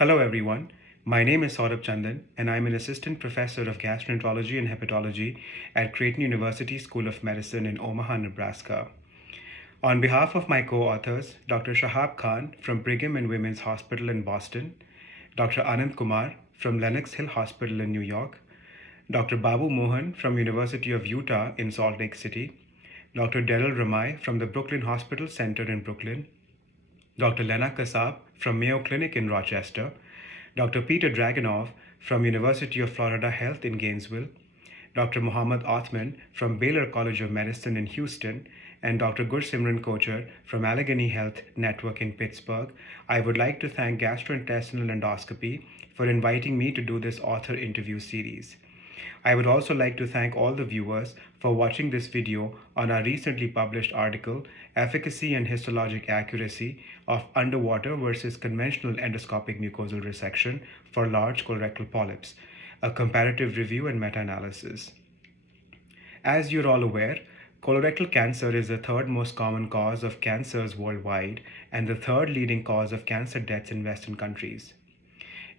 Hello everyone, my name is Saurabh Chandan and I'm an assistant professor of gastroenterology and hepatology at Creighton University School of Medicine in Omaha, Nebraska. On behalf of my co-authors, Dr. Shahab Khan from Brigham and Women's Hospital in Boston, Dr. Anand Kumar from Lenox Hill Hospital in New York, Dr. Babu Mohan from University of Utah in Salt Lake City, Dr. Daryl Ramay from the Brooklyn Hospital Center in Brooklyn, Dr. Lena Kassab from Mayo Clinic in Rochester, Dr. Peter Dragunov from University of Florida Health in Gainesville, Dr. Mohammad Othman from Baylor College of Medicine in Houston, and Dr. Gursimran Kochar from Allegheny Health Network in Pittsburgh, I would like to thank Gastrointestinal Endoscopy for inviting me to do this author interview series. I would also like to thank all the viewers for watching this video on our recently published article, Efficacy and Histologic Accuracy of Underwater versus Conventional Endoscopic Mucosal Resection for Large Colorectal Polyps, a comparative review and meta-analysis. As you're all aware, colorectal cancer is the third most common cause of cancers worldwide and the third leading cause of cancer deaths in Western countries.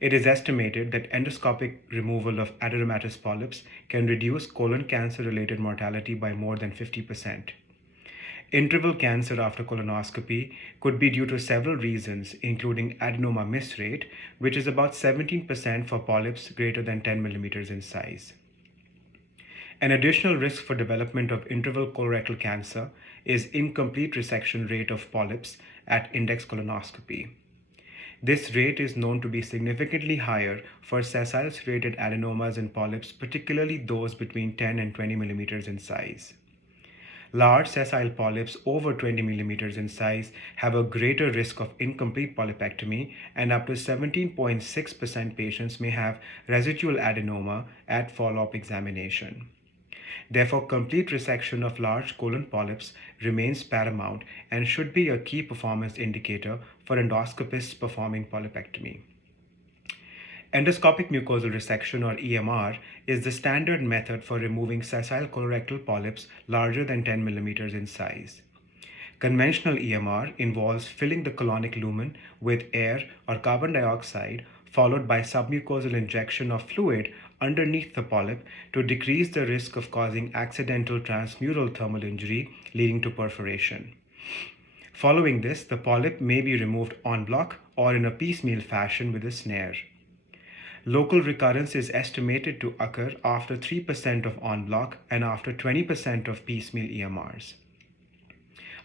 It is estimated that endoscopic removal of adenomatous polyps can reduce colon cancer-related mortality by more than 50%. Interval cancer after colonoscopy could be due to several reasons, including adenoma miss rate, which is about 17% for polyps greater than 10 millimeters in size. An additional risk for development of interval colorectal cancer is incomplete resection rate of polyps at index colonoscopy. This rate is known to be significantly higher for sessile serrated adenomas and polyps, particularly those between 10 and 20 millimeters in size. Large sessile polyps over 20 millimeters in size have a greater risk of incomplete polypectomy, and up to 17.6% patients may have residual adenoma at follow-up examination. Therefore, complete resection of large colon polyps remains paramount and should be a key performance indicator for endoscopists performing polypectomy. Endoscopic mucosal resection, or EMR, is the standard method for removing sessile colorectal polyps larger than 10 millimeters in size. Conventional EMR involves filling the colonic lumen with air or carbon dioxide, followed by submucosal injection of fluid underneath the polyp to decrease the risk of causing accidental transmural thermal injury leading to perforation. Following this, the polyp may be removed en bloc or in a piecemeal fashion with a snare. Local recurrence is estimated to occur after 3% of en bloc and after 20% of piecemeal EMRs.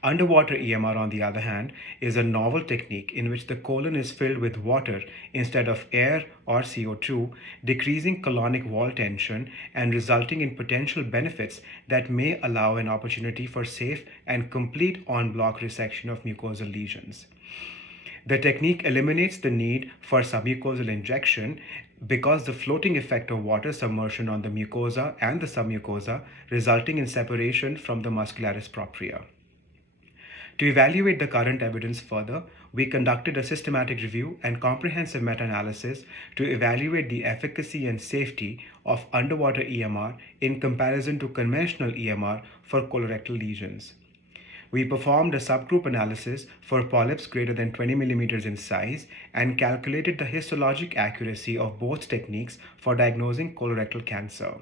Underwater EMR, on the other hand, is a novel technique in which the colon is filled with water instead of air or CO2, decreasing colonic wall tension and resulting in potential benefits that may allow an opportunity for safe and complete en bloc resection of mucosal lesions. The technique eliminates the need for submucosal injection because the floating effect of water submersion on the mucosa and the submucosa, resulting in separation from the muscularis propria. To evaluate the current evidence further, we conducted a systematic review and comprehensive meta-analysis to evaluate the efficacy and safety of underwater EMR in comparison to conventional EMR for colorectal lesions. We performed a subgroup analysis for polyps greater than 20 millimeters in size and calculated the histologic accuracy of both techniques for diagnosing colorectal cancer.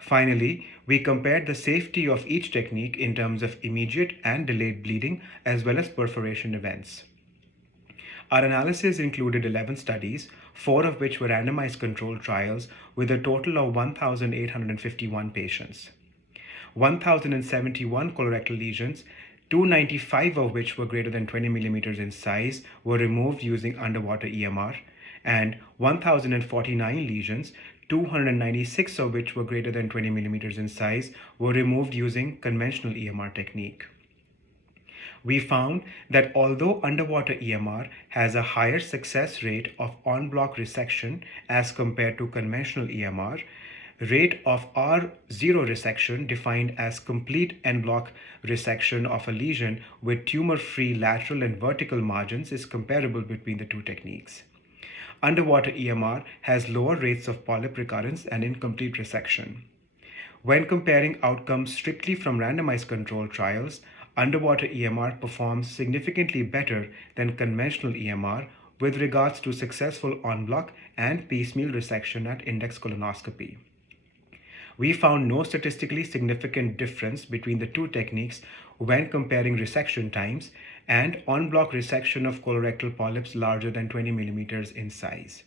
Finally, we compared the safety of each technique in terms of immediate and delayed bleeding as well as perforation events. Our analysis included 11 studies, 4 of which were randomized controlled trials with a total of 1,851 patients. 1,071 colorectal lesions, 295 of which were greater than 20 millimeters in size, were removed using underwater EMR, and 1,049 lesions, 296 of which were greater than 20 millimeters in size, were removed using conventional EMR technique. We found that although underwater EMR has a higher success rate of en bloc resection as compared to conventional EMR, rate of R0 resection, defined as complete en bloc resection of a lesion with tumor-free lateral and vertical margins, is comparable between the two techniques. Underwater EMR has lower rates of polyp recurrence and incomplete resection. When comparing outcomes strictly from randomized controlled trials, underwater EMR performs significantly better than conventional EMR with regards to successful en bloc and piecemeal resection at index colonoscopy. We found no statistically significant difference between the two techniques when comparing resection times and en bloc resection of colorectal polyps larger than 20 millimeters in size.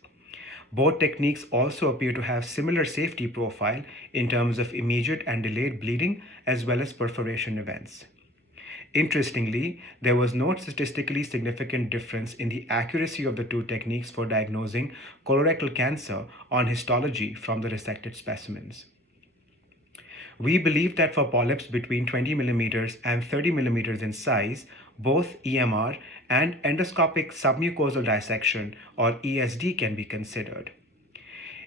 Both techniques also appear to have similar safety profile in terms of immediate and delayed bleeding as well as perforation events. Interestingly, there was no statistically significant difference in the accuracy of the two techniques for diagnosing colorectal cancer on histology from the resected specimens. We believe that for polyps between 20 millimeters and 30 millimeters in size, both EMR and endoscopic submucosal dissection or ESD can be considered.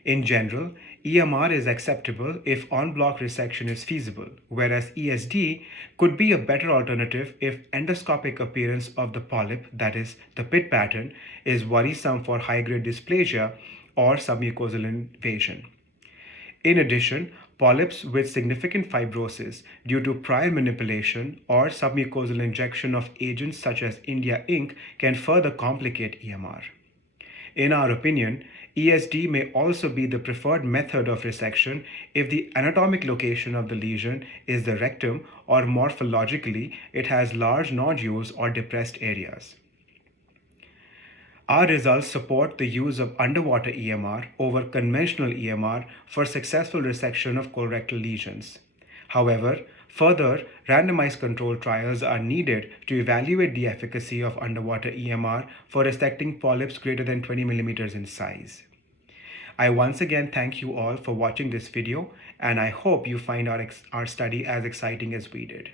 In general, EMR is acceptable if en bloc resection is feasible, whereas ESD could be a better alternative if endoscopic appearance of the polyp, that is, the pit pattern, is worrisome for high-grade dysplasia or submucosal invasion. In addition, polyps with significant fibrosis due to prior manipulation or submucosal injection of agents such as India ink can further complicate EMR. In our opinion, ESD may also be the preferred method of resection if the anatomic location of the lesion is the rectum or morphologically it has large nodules or depressed areas. Our results support the use of underwater EMR over conventional EMR for successful resection of colorectal lesions. However, further randomized controlled trials are needed to evaluate the efficacy of underwater EMR for resecting polyps greater than 20 millimeters in size. I once again thank you all for watching this video, and I hope you find our study as exciting as we did.